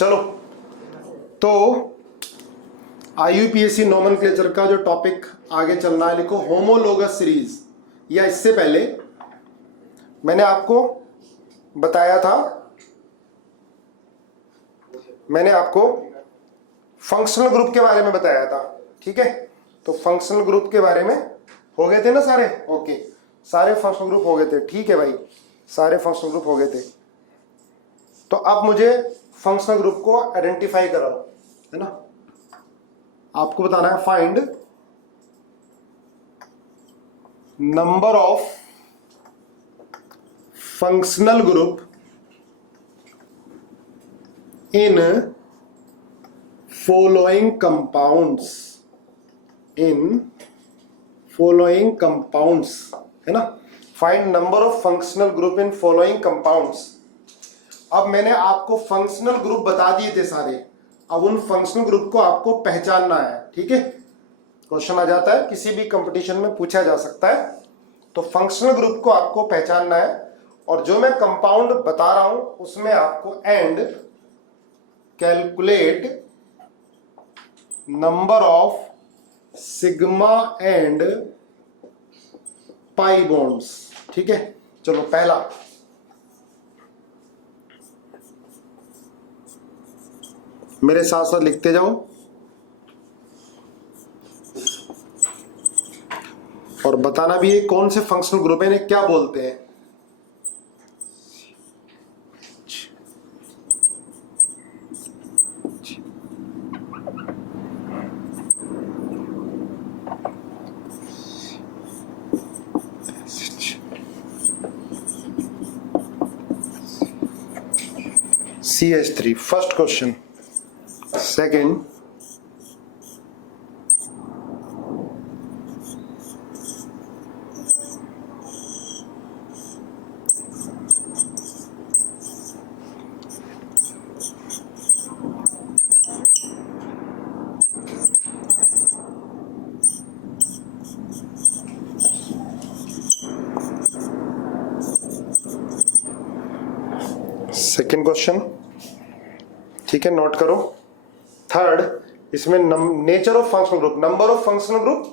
चलो, तो IUPAC nomenclature का जो टॉपिक आगे चलना है, लिखो होमोलोगस सीरीज। या इससे पहले मैंने आपको फंक्शनल ग्रुप के बारे में बताया था। ठीक है, तो फंक्शनल ग्रुप के बारे में हो गए थे ना सारे? ओके, सारे फंक्शनल ग्रुप हो गए थे। ठीक है भाई, सारे फंक्शनल ग्रुप हो गए थे। तो अब मुझे फंक्शनल ग्रुप को आइडेंटिफाई कराओ, है ना। आपको बताना है find number of functional group in following compounds, है ना। Find number of functional group in following compounds. अब मैंने आपको फंक्शनल ग्रुप बता दिए थे सारे, अब उन फंक्शनल ग्रुप को आपको पहचानना है। ठीक है, क्वेश्चन आ जाता है, किसी भी कंपटीशन में पूछा जा सकता है। तो फंक्शनल ग्रुप को आपको पहचानना है, और जो मैं कंपाउंड बता रहा हूं उसमें आपको and calculate number of sigma and pi bonds. ठीक है, चलो पहला, मेरे साथ साथ लिखते जाओ और बताना भी है कौन से फंक्शनल ग्रुप है, इन्हें क्या बोलते हैं। CH3 first question. Second, second question, ठीक है, नोट करो। थर्ड, इसमें nature of functional group, number of functional group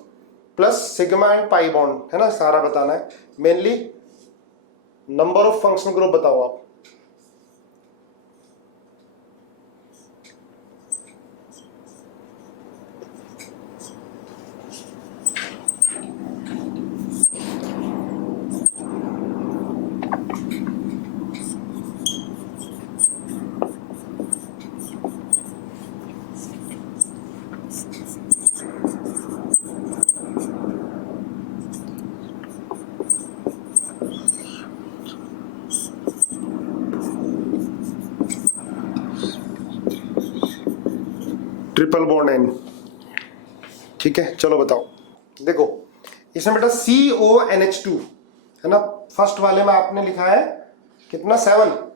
plus sigma and pi bond, है ना, सारा बताना है। Mainly number of functional group बताओ आप। Triple bond N. ठीक है, चलो बताओ। देखो इसमें बेटा CONH2 है ना, फर्स्ट वाले में आपने लिखा है कितना, 7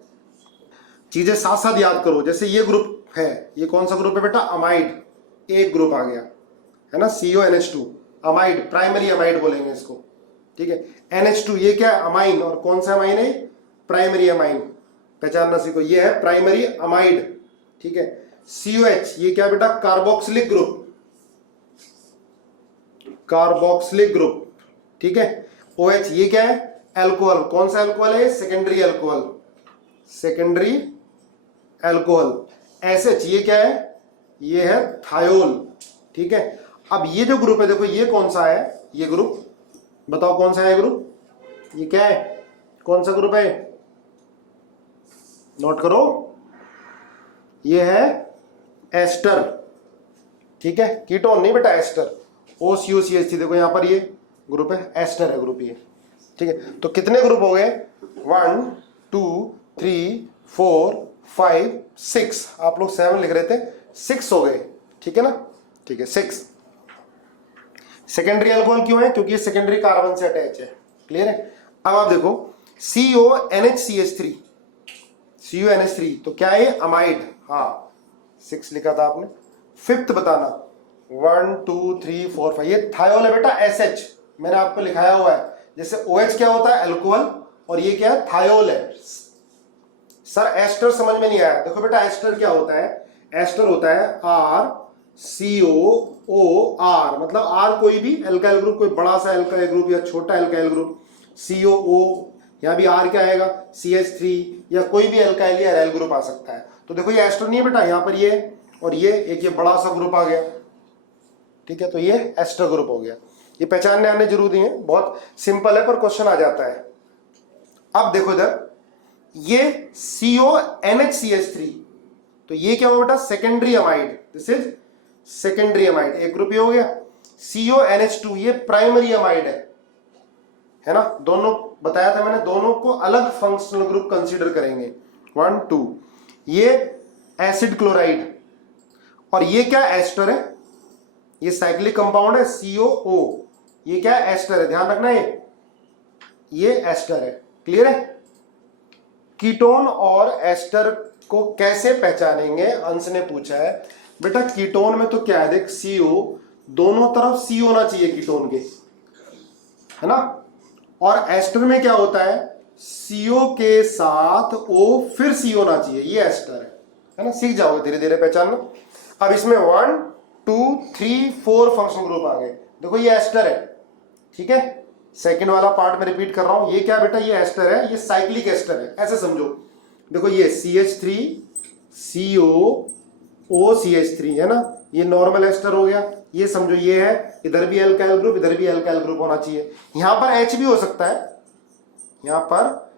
चीजें साथ साथ याद करो। जैसे ये ग्रुप है, ये कौन सा ग्रुप है बेटा, अमाइड, एक ग्रुप आ गया, है ना, CONH2 अमाइड, प्राइमरी अमाइड बोलेंगे इसको। ठीक है, NH2 ये क्या है, अमाइन, और कौन सा अमाइन है, प्राइमरी अमाइन, पहचानना सीखो, ये है प्राइमरी अमाइड। ठीक है, COH ये क्या बेटा, कार्बोक्सिलिक ग्रुप। ठीक है, OH ये क्या है, अल्कोहल, कौन सा अल्कोहल है, सेकेंडरी अल्कोहल। SH ये क्या है, ये है थायोल। ठीक है, अब ये जो ग्रुप है, देखो ये कौन सा है, ये ग्रुप बताओ कौन सा है ग्रुप, ये क्या है, कौन सा ग्रुप है, नोट करो, ये है एस्टर। ठीक है, कीटोन नहीं बेटा, एस्टर, OCOCH3, देखो यहां पर ये ग्रुप है, एस्टर है ग्रुप ये। ठीक है, तो कितने ग्रुप हो गए, 1 2 3 4 5 6, आप लोग 7 लिख रहे थे, 6 हो गए। ठीक है ना, ठीक है, 6। सेकेंडरी अल्कोहल क्यों है, क्योंकि ये सेकेंडरी कार्बन से अटैच है। क्लियर है। अब आप देखो CONH3, तो क्या है, अमाइड, हाँ 6 लिखा था आपने। फिफ्थ बताना, 1 2 3 4 5, ये थायोल है बेटा, SH मैंने आपको लिखाया हुआ है। जैसे OH क्या होता है, अल्कोहल, और ये क्या है, थायोल है, सर एस्टर समझ में नहीं आया। देखो बेटा एस्टर क्या होता है, एस्टर होता है RCOOR, मतलब आर कोई भी एल्काइल ग्रुप, कोई बड़ा सा एल्काइल ग्रुप या छोटा एल्काइल ग्रुप, COO, यहाँ भी आर क्या आएगा CH3, या कोई भी एल्काइल या एराइल ग्रुप आ सकता है। तो देखो ये एस्टर नहीं है बेटा, यहाँ पर ये और ये एक ये बड़ा सा ग्रुप आ गया, ठीक है, तो ये एस्टर ग्रुप हो गया। ये पहचानने आने जरूरी है, बहुत सिंपल है पर क्वेश्चन आ जाता है। अब देखो इधर ये CONHCH3, तो ये क्या होगा बेटा secondary amide, this is secondary amide, एक ग्रुप ये हो गया। CONH2 ये प्राइमरी अमाइड है ना, दोनों बताया था मैंने, दोनों को अलग फंक्शनल ग्रुप कंसीडर करेंगे। 1 2, ये एसिड क्लोराइड, और ये क्या एस्टर है, ये साइक्लिक कंपाउंड है COO, ये क्या है एस्टर है, ध्यान रखना ये एस्टर है, क्लियर है। कीटोन और एस्टर को कैसे पहचानेंगे, अंश ने पूछा है बेटा। कीटोन में तो क्या है देख, CO दोनों तरफ C होना चाहिए कीटोन के, है ना, और एस्टर में क्या होता है CO के साथ O फिर C होना चाहिए, ये एस्टर है ना, सीख जाओगे धीरे धीरे पहचानना। अब इसमें 1 2 3 4 फंक्शनल ग्रुप आ गए, देखो ये एस्टर है, ठीक है। सेकंड वाला पार्ट में रिपीट कर रहा हूं, ये क्या बेटा, ये एस्टर है, ये साइक्लिक एस्टर है, ऐसे समझो। देखो ये CH3 COO CH3 है ना, ये नॉर्मल एस्टर हो गया, ये समझो ये है, इधर भी एल्काइल ग्रुप, इधर भी एल्काइल ग्रुप होना चाहिए। यहां पर H भी हो सकता है, यहां पर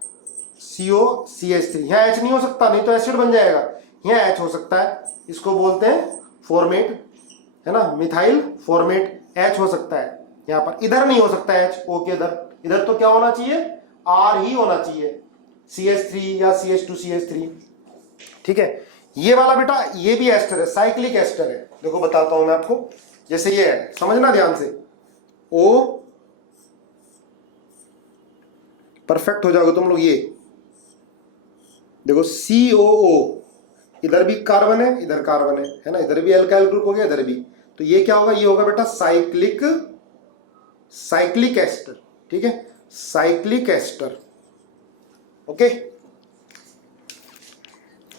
COCH3, यहां H नहीं हो सकता, नहीं तो एसिड बन जाएगा, यहां H हो सकता है, इसको बोलते हैं फॉर्मेट, है ना, मिथाइल फॉर्मेट, H हो सकता है यहां पर, इधर नहीं हो सकता H, O के इधर तो क्या होना चाहिए R ही होना चाहिए, CH3 या CH2CH3, ठीक है। ये वाला बेटा ये भी एस्टर है, साइक्लिक एस्टर है, देखो बताता हूं मैं आपको, जैसे ये है, समझना ध्यान से, O परफेक्ट हो जाओगे तुम लोग, ये देखो COO, इधर भी कार्बन है, इधर कार्बन है ना, इधर भी एल्काइल ग्रुप हो गया, इधर भी, तो ये क्या होगा, ये होगा बेटा साइक्लिक एस्टर, ठीक है, साइक्लिक एस्टर, ओके,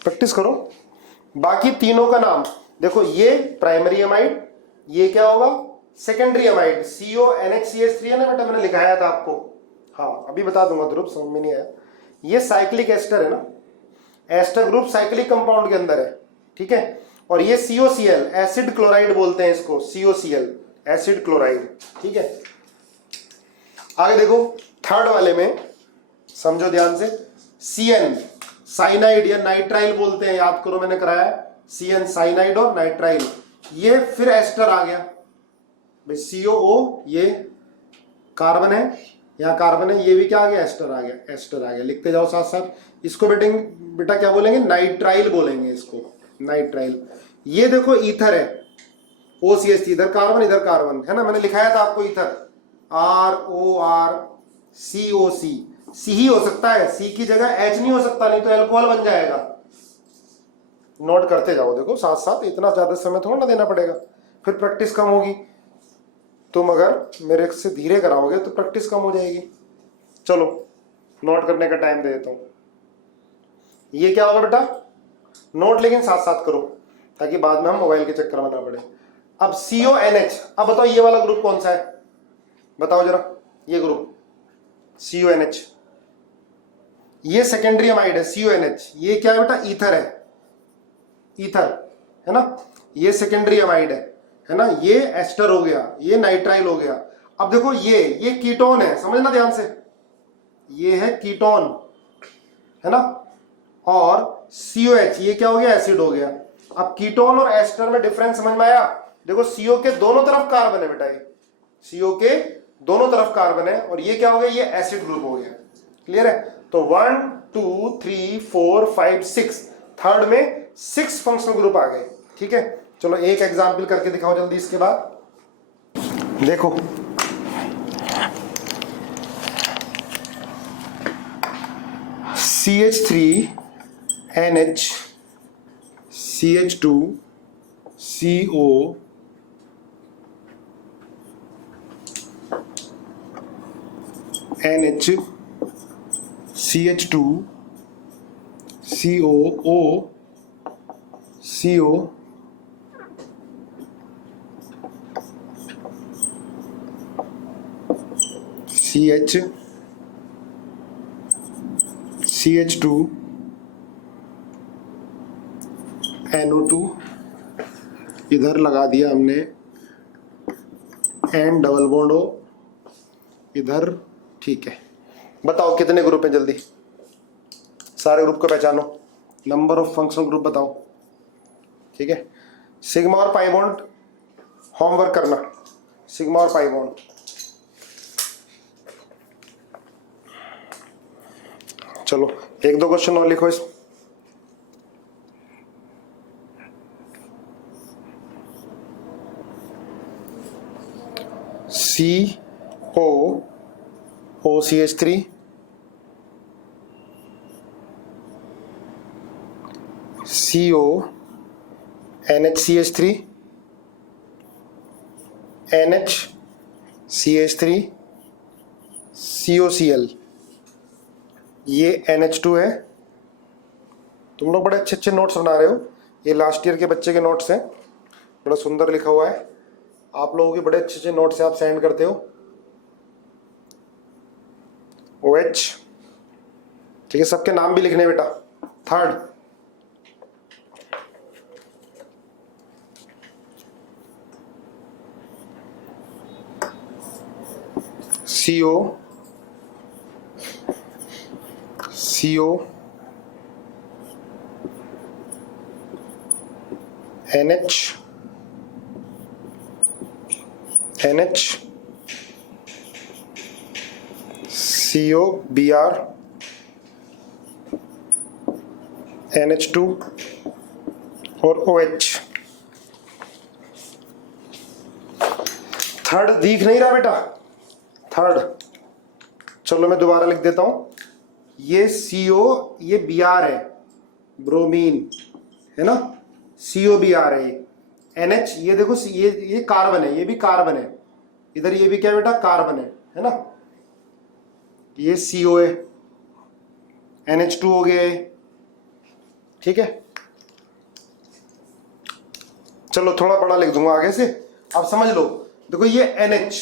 प्रैक्टिस करो। बाकी तीनों का नाम देखो, ये प्राइमरी अमाइड, ये क्या होगा सेकेंडरी अमाइड, CONHCH3 है ना बेटा, मैंने लिखाया था आपको, हाँ अभी बता दूंगा, ध्रुव समझ में नहीं आया। ये साइक्लिक एस्टर है ना, एस्टर ग्रुप साइक्लिक कंपाउंड के अंदर है, ठीक है, और ये COCl एसिड क्लोराइड बोलते हैं इसको, COCl एसिड क्लोराइड, ठीक है। आगे देखो थर्ड वाले में समझो ध्यान से, CN साइनाइड या नाइट्राइल बोलते हैं, याद करो मैंने कराया, CN साइनाइड और नाइट्राइल, ये फिर एस्टर आ गया भाई, COO ये कार्बन है, यहाँ कार्बन है, ये भी क्या आ गया एस्टर आ गया, एस्टर आ गया, लिखते जाओ साथ साथ। इसको बेटा क्या बोलेंगे, नाइट्राइल बोलेंगे इसको, नाइट्राइल। ये देखो ईथर है, OCH, इधर कार्बन है ना, मैंने लिखाया था आपको ईथर, RORCOC, C ही हो सकता है, C की जगह H नहीं हो सकता, नहीं तो अल्कोहल बन जाएगा। नोट करते जाओ, देखो साथ साथ, इतना ज्यादा समय थोड़ा ना देना पड़ेगा, फिर प्रैक्टिस कम होगी। तुम अगर मेरे से धीरे कराओगे तो प्रैक्टिस कम हो जाएगी। चलो नोट करने का टाइम दे देता हूं। ये क्या होगा बेटा, नोट लेकिन साथ साथ करो, ताकि बाद में हम मोबाइल के चक्कर में ना पड़े। अब CONH, अब बताओ ये वाला ग्रुप कौन सा है, बताओ जरा, ये ग्रुप CONH, ये सेकेंडरी अमाइड है CONH, ये क्या है बेटा, ईथर है, ईथर है ना, ये सेकेंडरी अमाइड है ना, ये एस्टर हो गया, ये नाइट्राइल हो गया। अब देखो ये कीटोन है, समझना ध्यान से, ये है कीटोन, है ना, और COH ये क्या हो गया, एसिड हो गया। अब कीटोन और एस्टर में डिफरेंस समझ में आया, देखो CO के दोनों तरफ कार्बन है बेटा, ये CO के दोनों तरफ कार्बन है, और ये क्या हो गया, ये एसिड ग्रुप हो गया, क्लियर है। तो 1 2 3 4 5 6, थर्ड में 6 फंक्शनल ग्रुप आ गए, ठीक है। चलो एक एग्जाम्पल करके दिखाओ जल्दी इसके बाद, देखो CH3NH CH2 CO NH CH2 COO CO CH CH2 NO2 इधर लगा दिया हमने एन डबल बॉन्ड O इधर। ठीक है, बताओ कितने ग्रुप हैं, जल्दी सारे ग्रुप को पहचानो, नंबर ऑफ फंक्शनल ग्रुप बताओ। ठीक है, सिग्मा और पाई बॉन्ड होमवर्क करना, सिग्मा और पाई बॉन्ड। चलो एक दो क्वेश्चन और लिखो इस COOCH3 CONHCH3 NHCH3 COCl, ये NH2 है। तुम लोग बड़े अच्छे अच्छे नोट्स बना रहे हो, ये लास्ट ईयर के बच्चे के नोट्स हैं, बड़ा सुंदर लिखा हुआ है। आप लोगों के बड़े अच्छे अच्छे नोट्स आप सेंड करते हो। OH, ठीक है, सबके नाम भी लिखने बेटा। Third CO NH COBr NH2 और OH। थर्ड दिख नहीं रहा बेटा, थर्ड, चलो मैं दोबारा लिख देता हूं। ये CO, ये Br है, ब्रोमीन है ना, COBr है। ये NH, ये देखो ये कार्बन है, ये भी कार्बन है, इधर ये भी क्या है बेटा, कार्बन है ना। ये CO है, NH2 हो गया है। ठीक है, चलो थोड़ा बड़ा लिख दूंगा आगे से, अब समझ लो। देखो ये NH,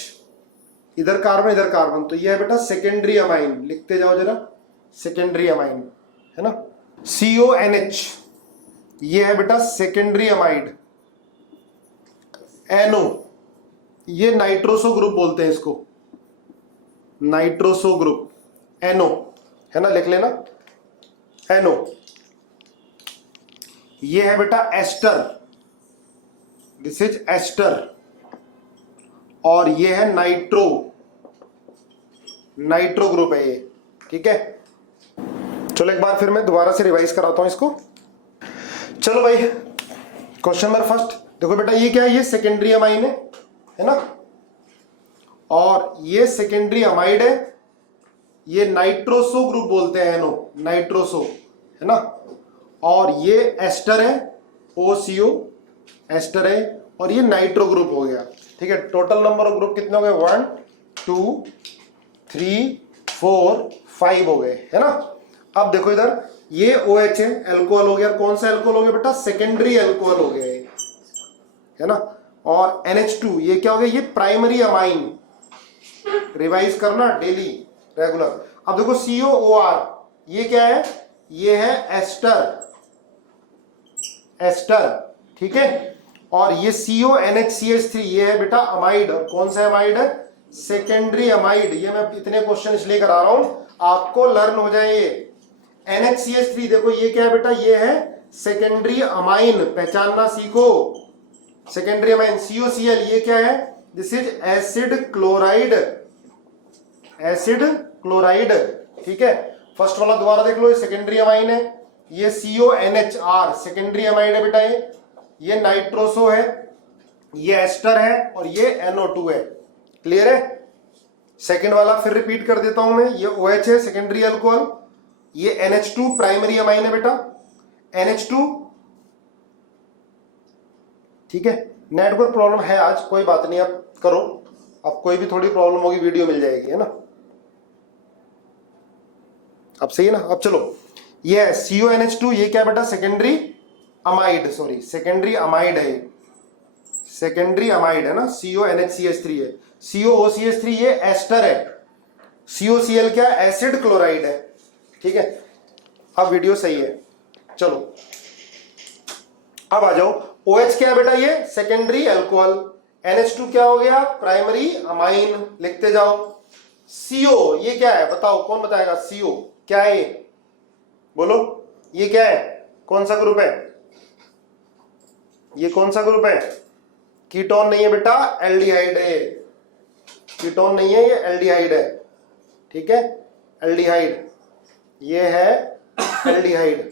इधर कार्बन इधर कार्बन, तो ये है बेटा सेकेंडरी अमाइन, लिखते जाओ जरा, सेकेंडरी अमाइन है ना। CONH, ये है बेटा सेकेंडरी अमाइड। NO, ये नाइट्रोसो ग्रुप बोलते हैं इसको, नाइट्रोसो ग्रुप, NO है ना, लिख लेना NO। ये है बेटा एस्टर, दिस इज एस्टर, और ये है नाइट्रो, नाइट्रो ग्रुप है ये। ठीक है, चलो एक बार फिर मैं दोबारा से रिवाइज कराता हूं इसको। चलो भाई, क्वेश्चन नंबर फर्स्ट देखो बेटा, ये क्या है, ये सेकेंडरी अमाइन है ना, और ये सेकेंडरी अमाइड है, ये नाइट्रोसो ग्रुप बोलते हैं NO, नाइट्रोसो है ना, और ये एस्टर है, OCO एस्टर है, और ये नाइट्रो ग्रुप हो गया। ठीक है, टोटल नंबर ऑफ ग्रुप कितने हो गए, 1 2 3 4 5 हो गए है ना। अब देखो इधर ये OH है, एल्कोहल हो गया, कौन सा एल्कोहल हो गया बेटा, सेकेंडरी एल्कोहल हो गया है ना। और NH2, ये क्या हो गया, ये प्राइमरी अमाइन, रिवाइज करना डेली रेगुलर। अब देखो COOR, ये क्या है, ये है एस्टर, एस्टर, ठीक है। और ये CONHCH3, ये है बेटा अमाइड, और कौन सा अमाइड है, सेकेंडरी अमाइड। ये मैं इतने क्वेश्चन इसलिए करा रहा हूं, आपको लर्न हो जाए। ये NHCH3 देखो, ये क्या है बेटा, ये है सेकेंडरी अमाइन, पहचानना सीखो, सेकेंडरी अमाइन। COCl, ये क्या है, this is acid chloride, acid chloride. ठीक है, फर्स्ट वाला दोबारा देख लो, ये सेकेंडरी अमाइन है। ये CONHR सेकेंडरी अमाइड है बेटा, ये नाइट्रोसो है, ये एस्टर है, और ये NO2 है। क्लियर है। सेकेंड वाला फिर रिपीट कर देता हूं मैं, ये OH है सेकेंडरी अल्कोहल, ये NH2 प्राइमरी अमाइन है बेटा, NH2। ठीक है, नेटवर्क प्रॉब्लम है आज, कोई बात नहीं, अब करो, अब कोई भी थोड़ी प्रॉब्लम होगी वीडियो मिल जाएगी है ना। अब सही है ना। अब चलो, ये है CONH2, ये क्या बेटा secondary amide, sorry secondary amide है, सेकेंडरी अमाइड है ना, CONHCH3 है, COOCH3 ये एस्टर है, COCl क्या एसिड क्लोराइड है, ठीक है। अब वीडियो सही है, चलो अब आ जाओ। OH क्या है बेटा, ये सेकेंडरी अल्कोहल, NH2 क्या हो गया, प्राइमरी अमाइन, लिखते जाओ। CO ये क्या है बताओ, कौन बताएगा, CO क्या है ये, बोलो ये क्या है, कौन सा ग्रुप है, ये कौन सा ग्रुप है, कीटोन नहीं है बेटा, एल्डिहाइड है, कीटोन नहीं है, ये एल्डिहाइड है, ठीक है, एल्डिहाइड, ये है एल्डिहाइड।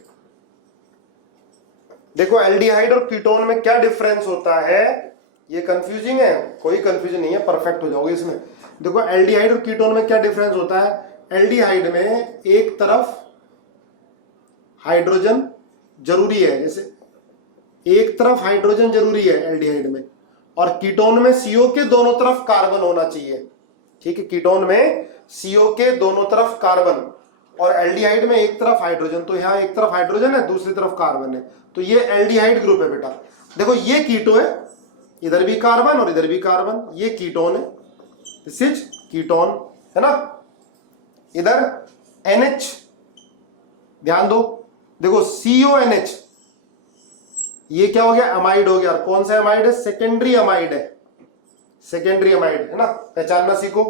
देखो एल्डिहाइड और कीटोन में क्या डिफरेंस होता है, ये कंफ्यूजिंग है, कोई कंफ्यूजन नहीं है, परफेक्ट हो जाओगे इसमें। देखो एल्डिहाइड और कीटोन में क्या डिफरेंस होता है, एल्डिहाइड में एक तरफ हाइड्रोजन जरूरी है, जैसे एक तरफ हाइड्रोजन जरूरी है एल्डिहाइड में, और कीटोन में CO के दोनों तरफ कार्बन होना चाहिए, ठीक है, कीटोन में CO के दोनों तरफ कार्बन, और एल्डिहाइड में एक तरफ हाइड्रोजन, तो यहां एक तरफ हाइड्रोजन है दूसरी तरफ कार्बन है, तो ये एल्डिहाइड ग्रुप है बेटा। देखो ये कीटो है, इधर भी कार्बन और इधर भी कार्बन, ये कीटोन है, दिस इज कीटोन है ना। इधर NH, ध्यान दो, देखो CONH, ये क्या हो गया, अमाइड हो गया, कौन सा अमाइड है, सेकेंडरी अमाइड है, सेकेंडरी अमाइड है ना, पहचानना सीखो।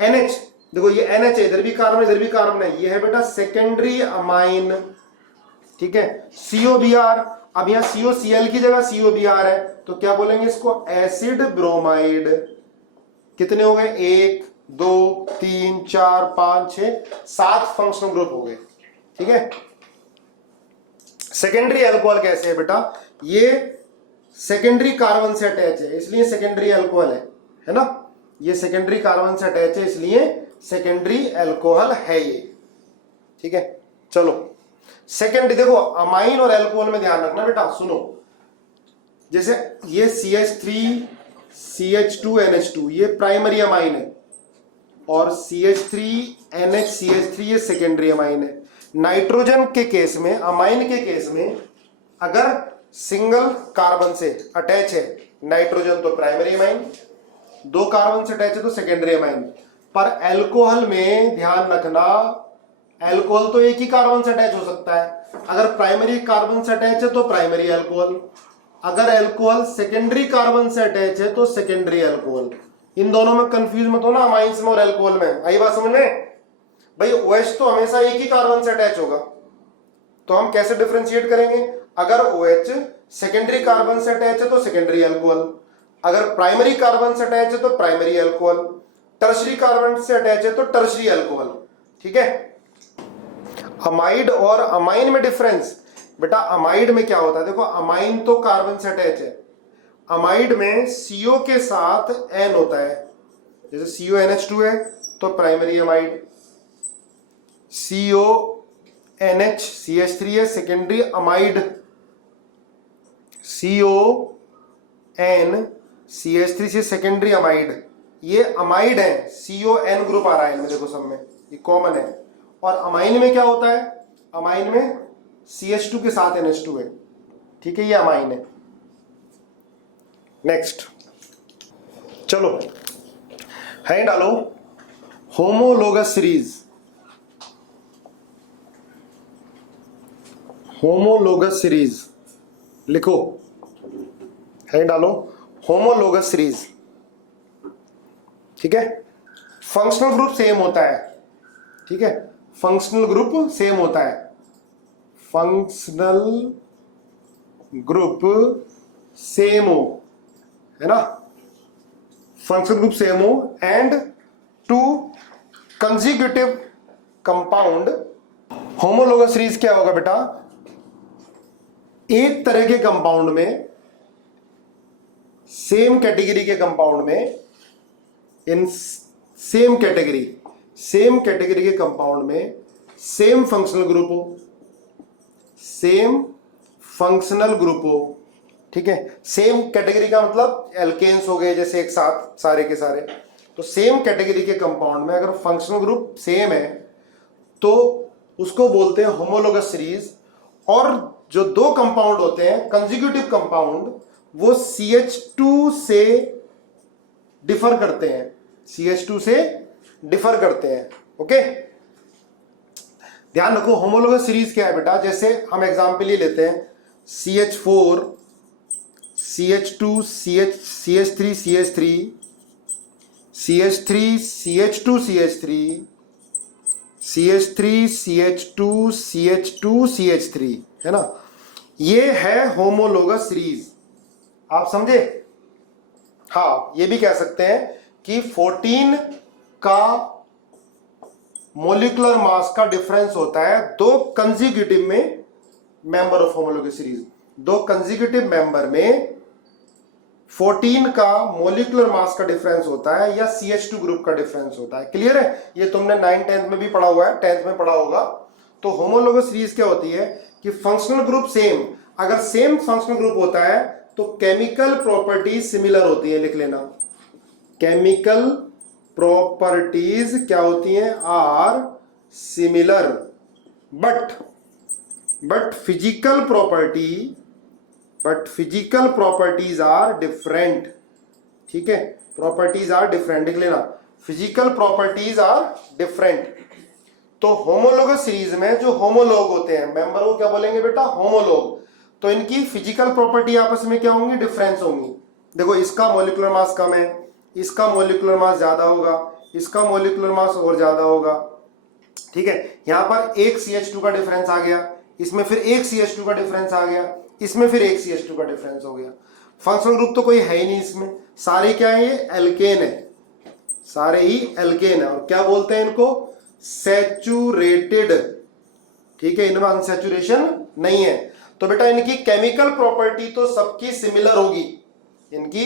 NH, देखो ये NH है, इधर भी कार्बन है, ये है बेटा सेकेंडरी अमाइन, ठीक है। COBr, अब यहां COCl की जगह COBr है, तो क्या बोलेंगे इसको, एसिड ब्रोमाइड। कितने हो गए, 1 2 3 4 5 6 7 फंक्शनल ग्रुप हो गए, ठीक है। सेकेंडरी अल्कोहल कैसे है बेटा, ये सेकेंडरी कार्बन से अटैच है इसलिए सेकेंडरी अल्कोहल है ना, ये सेकेंडरी कार्बन से अटैच है इसलिए सेकेंडरी अल्कोहल है ये, ठीक है। चलो सेकेंडरी, देखो अमाइन और अल्कोहल में ध्यान रखना बेटा, सुनो, जैसे ये CH3 CH2 NH2 ये प्राइमरी अमाइन है, और CH3 NH CH3 ये सेकेंडरी अमाइन है। नाइट्रोजन के केस में, अमाइन के केस में, अगर सिंगल कार्बन से अटैच है नाइट्रोजन तो प्राइमरी अमाइन, 2 कार्बन से अटैच है तो सेकेंडरी अमाइन। पर अल्कोहल में ध्यान रखना, अल्कोहल तो एक ही कार्बन से अटैच हो सकता है, अगर प्राइमरी कार्बन से अटैच है तो प्राइमरी अल्कोहल, अगर अल्कोहल सेकेंडरी कार्बन से अटैच है तो सेकेंडरी अल्कोहल। इन दोनों में कंफ्यूज मत हो ना, अमाइंस में और अल्कोहल में, आई बात समझ में भाई। OH तो हमेशा एक ही कार्बन से अटैच होगा, तो हम कैसे डिफरेंशिएट करेंगे, अगर OH सेकेंडरी कार्बन से अटैच है तो सेकेंडरी अल्कोहल, अगर प्राइमरी कार्बन से अटैच है तो प्राइमरी अल्कोहल, टर्शरी कार्बन से अटैच है तो टर्शरी अल्कोहल, ठीक है। अमाइड और अमाइन में डिफरेंस बेटा, अमाइड में क्या होता है, देखो अमाइन तो कार्बन से अटैच है, अमाइड में CO के साथ N होता है, जैसे CONH2 है तो प्राइमरी अमाइड, CONH CH3 है सेकेंडरी अमाइड, CON CH3 से सेकेंडरी अमाइड, ये अमाइड है, CON ग्रुप आ रहा है इनमें, देखो सब में ये कॉमन है। और अमाइन में क्या होता है, अमाइन में CH2 के साथ NH2 है, ठीक है, ये अमाइन है। नेक्स्ट चलो है डालो, होमोलोगस सीरीज, होमोलोगस सीरीज लिखो, है डालो, होमोलोगस सीरीज, ठीक है। फंक्शनल ग्रुप सेम होता है, ठीक है, फंक्शनल ग्रुप सेम होता है, फंक्शनल ग्रुप सेम हो, है ना, फंक्शनल ग्रुप सेम हो, and 2 consecutive compound. Homologous series क्या होगा बेटा, एक तरह के कंपाउंड में, सेम कैटेगरी के कंपाउंड में, इन सेम कैटेगरी के कंपाउंड में सेम फंक्शनल ग्रुप हो, सेम फंक्शनल ग्रुप हो, ठीक है। सेम कैटेगरी का मतलब एल्केन्स हो गए जैसे एक साथ सारे के सारे, तो सेम कैटेगरी के कंपाउंड में अगर फंक्शनल ग्रुप सेम है तो उसको बोलते हैं होमोलोगस सीरीज। और जो दो कंपाउंड होते हैं कंसेक्यूटिव कंपाउंड, वो CH2 से डिफर करते हैं, CH2 से डिफर करते हैं। ओके, ध्यान रखो होमोलोगस सीरीज क्या है बेटा। जैसे हम एग्जांपल ही लेते हैं CH4 CH2 CH3 CH3 CH3 CH2 CH3 CH3 CH2 CH2 CH3, है ना। ये है होमोलोगस सीरीज, आप समझे। हाँ, ये भी कह सकते हैं कि 14 का मोलिकुलर मास का डिफरेंस होता है दो कंसेक्यूटिव में मेंबर ऑफ होमोलोगस सीरीज। दो कंसेक्यूटिव मेंबर में 14 का मोलिकुलर मास का डिफरेंस होता है या CH2 ग्रुप का डिफरेंस होता है। क्लियर है, ये तुमने 9th 10th में भी पढ़ा हुआ है, 10th में पढ़ा होगा। तो होमोलोगस सीरीज क्या होती है कि फंक्शनल ग्रुप सेम, अगर सेम फंक्शनल ग्रुप होता है तो केमिकल प्रॉपर्टीज सिमिलर होती है। लिख लेना, केमिकल प्रॉपर्टीज क्या होती हैं, are similar, but physical properties are different. ठीक है, प्रॉपर्टीज आर डिफरेंट, लिख लेना, फिजिकल प्रॉपर्टीज आर डिफरेंट। तो होमोलोगस सीरीज में जो होमोलॉग होते हैं मेंबर को क्या बोलेंगे बेटा, होमोलॉग। तो इनकी फिजिकल प्रॉपर्टी आपस में क्या होंगी, डिफरेंस होंगी। देखो इसका मोलिकुलर मास कम है, इसका मोलिकुलर मास ज्यादा होगा, इसका मोलिकुलर मास और ज्यादा होगा। ठीक है, यहां पर एक CH2 का डिफरेंस आ गया, इसमें फिर एक CH2 का डिफरेंस आ गया, इसमें फिर एक CH2 का डिफरेंस हो गया। फंक्शनल ग्रुप तो कोई है ही नहीं इसमें, सारे क्या है, ये एल्केन है, सारे ही एल्केन है। और क्या बोलते हैं इनको, सैचुरेटेड। ठीक है, इनमें अनसैचुरेशन नहीं है। तो बेटा इनकी केमिकल प्रॉपर्टी तो सबकी सिमिलर होगी, इनकी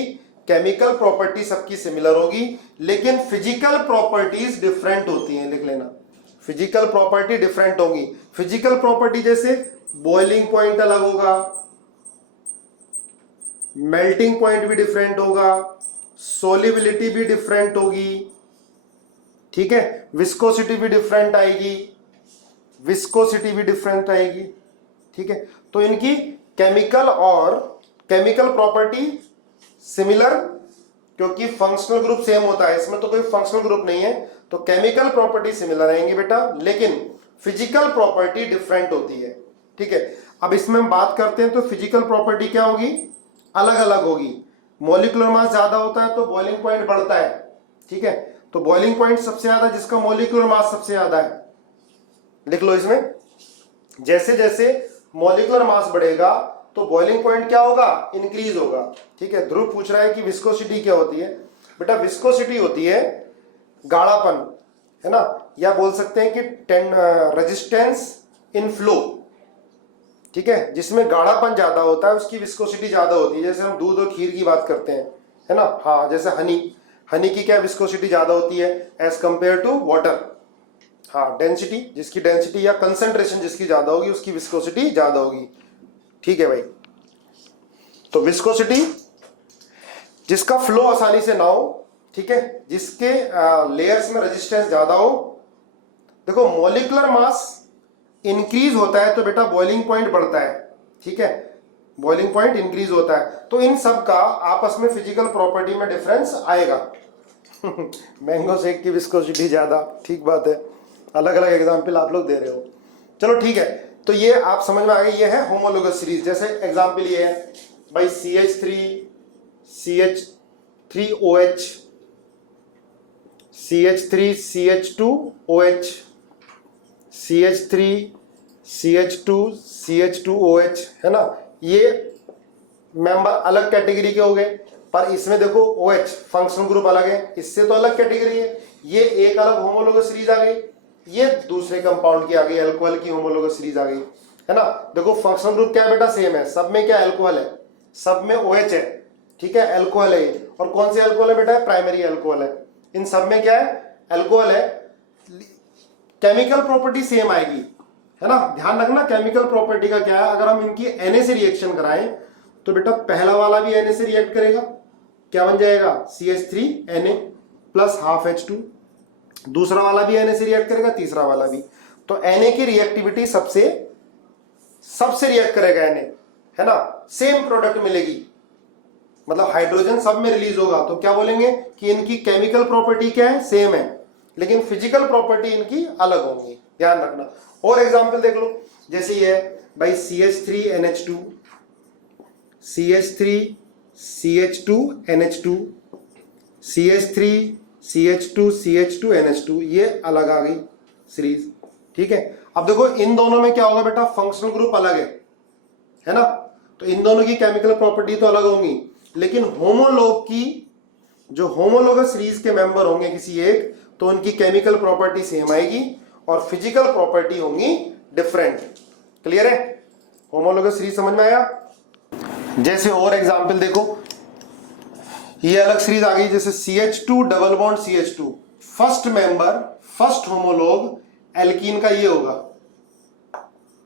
केमिकल प्रॉपर्टी सबकी सिमिलर होगी, लेकिन फिजिकल प्रॉपर्टीज डिफरेंट होती हैं। लिख लेना, फिजिकल प्रॉपर्टी डिफरेंट होगी। फिजिकल प्रॉपर्टी जैसे बॉइलिंग पॉइंट अलग होगा, मेल्टिंग पॉइंट भी डिफरेंट होगा, सोलिबिलिटी भी डिफरेंट होगी। ठीक है, विस्कोसिटी भी डिफरेंट आएगी, विस्कोसिटी भी डिफरेंट आएगी। ठीक है, तो इनकी केमिकल प्रॉपर्टी सिमिलर, क्योंकि फंक्शनल ग्रुप सेम होता है, इसमें तो कोई फंक्शनल ग्रुप नहीं है, तो केमिकल प्रॉपर्टी सिमिलर आएंगे बेटा, लेकिन फिजिकल प्रॉपर्टी डिफरेंट होती है। ठीक है, अब इसमें हम बात करते हैं तो फिजिकल प्रॉपर्टी क्या होगी, अलग अलग होगी। मॉलिक्यूलर मास ज्यादा होता है तो बॉइलिंग पॉइंट बढ़ता है। ठीक है, तो बॉइलिंग पॉइंट सबसे ज्यादा जिसका मॉलिक्यूलर मास सबसे ज्यादा है, लिख लो इसमें, जैसे जैसे मॉलिक्यूलर मास बढ़ेगा तो बॉइलिंग पॉइंट क्या होगा, इंक्रीज होगा। ठीक है, ध्रुव पूछ रहा है कि विस्कोसिटी क्या होती है। बेटा विस्कोसिटी होती है गाढ़ापन, है ना, या बोल सकते हैं कि रेजिस्टेंस इन फ्लो। ठीक है, जिसमें गाढ़ापन ज्यादा होता है उसकी विस्कोसिटी ज्यादा होती है। जैसे हम दूध और खीर की बात करते हैं, है ना, हाँ, जैसे हनी की क्या विस्कोसिटी ज्यादा होती है एज कंपेयर टू वाटर। हाँ, डेंसिटी, जिसकी डेंसिटी या कंसंट्रेशन जिसकी ज्यादा होगी उसकी विस्कोसिटी ज्यादा होगी। ठीक है भाई, तो विस्कोसिटी जिसका फ्लो आसानी से ना हो, ठीक है, जिसके लेयर्स में रेजिस्टेंस ज्यादा हो। देखो मॉलिक्यूलर मास इंक्रीज होता है तो बेटा बॉइलिंग पॉइंट बढ़ता है। ठीक है, बॉइलिंग पॉइंट इंक्रीज होता है, तो इन सब का आपस में फिजिकल प्रॉपर्टी में डिफरेंस आएगा। मैंगो शेक की विस्कोसिटी ज्यादा, ठीक बात है, अलग अलग एग्जाम्पल आप लोग दे रहे हो। चलो ठीक है, तो ये आप समझ में आ गए, ये है होमोलोगस सीरीज। जैसे एग्जाम्पल ये है भाई CH3OH, CH3CH2OH, CH3CH2CH2OH, है ना। ये मेंबर अलग कैटेगरी के हो गए, पर इसमें देखो OH फंक्शनल ग्रुप अलग है, इससे तो अलग कैटेगरी है। ये एक अलग होमोलोगस सीरीज आ गई, ये दूसरे कंपाउंड की आ गई, अल्कोहल की होमोलोगस सीरीज आ गई, है ना। देखो फंक्शनल ग्रुप क्या है बेटा, सेम है, सब में क्या अल्कोहल है, सब में OH है। ठीक है, अल्कोहल है, और कौन से अल्कोहल है बेटा, प्राइमरी अल्कोहल है। इन सब में क्या है, अल्कोहल है। केमिकल प्रॉपर्टी सेम आएगी, है ना। ध्यान रखना केमिकल प्रॉपर्टी का क्या है, अगर हम इनकी Na से रिएक्शन कराएं तो बेटा पहला वाला भी Na से रिएक्ट करेगा, क्या बन जाएगा, CH3Na प्लस हाफ H2। दूसरा वाला भी Na से रिएक्ट करेगा, तीसरा वाला भी। तो Na की रिएक्टिविटी सबसे रिएक्ट करेगा Na, है ना, सेम प्रोडक्ट मिलेगी, मतलब हाइड्रोजन सब में रिलीज होगा, तो क्या बोलेंगे कि इनकी केमिकल प्रॉपर्टी क्या है, सेम है, लेकिन फिजिकल प्रॉपर्टी इनकी अलग होंगी, ध्यान रखना। और एग्जांपल देख लो, जैसे ये है भाई CH3NH2, CH3 CH2NH2, CH3 CH2 CH2 NH2, ये अलग आ गई सीरीज, ठीक है। अब देखो इन दोनों में क्या होगा बेटा, फंक्शनल ग्रुप अलग है ना, तो इन दोनों की केमिकल प्रॉपर्टी तो अलग होंगी, लेकिन होमोलॉग की, जो होमोलॉगस सीरीज के मेंबर होंगे किसी एक, तो उनकी केमिकल प्रॉपर्टी सेम आएगी और फिजिकल प्रॉपर्टी होंगी डिफरेंट। क्लियर है, होमोलॉगस सीरीज समझ में आया। जैसे और एग्जांपल देखो, ये अलग सीरीज आ गई, जैसे CH2 double bond CH2, first member, first homologue alkene का ये होगा,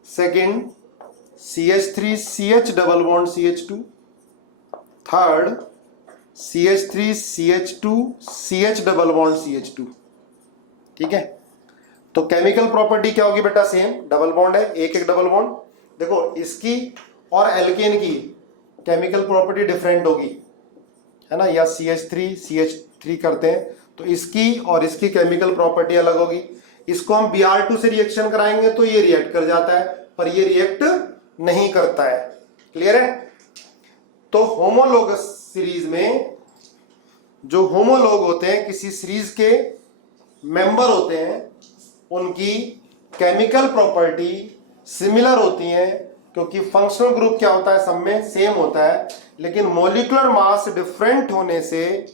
second CH3 CH double bond CH2, third CH3 CH2 CH double bond CH2, ठीक है। तो केमिकल प्रॉपर्टी क्या होगी बेटा, सेम, डबल बॉन्ड है, एक डबल बॉन्ड। देखो इसकी और एल्केन की केमिकल प्रॉपर्टी डिफरेंट होगी, है ना, या CH3 CH3 करते हैं तो इसकी और इसकी केमिकल प्रॉपर्टी अलग होगी। इसको हम Br2 से रिएक्शन कराएंगे तो ये रिएक्ट कर जाता है, पर ये रिएक्ट नहीं करता है। क्लियर है। तो होमोलॉगस सीरीज में जो होमोलॉग होते हैं, किसी सीरीज के मेंबर होते हैं, उनकी केमिकल प्रॉपर्टी सिमिलर होती है, क्योंकि फंक्शनल ग्रुप क्या होता है, सब में सेम होता है, लेकिन मॉलिक्यूलर मास डिफरेंट होने से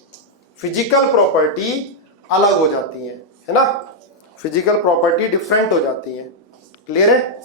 फिजिकल प्रॉपर्टी अलग हो जाती है ना, फिजिकल प्रॉपर्टी डिफरेंट हो जाती है। क्लियर है।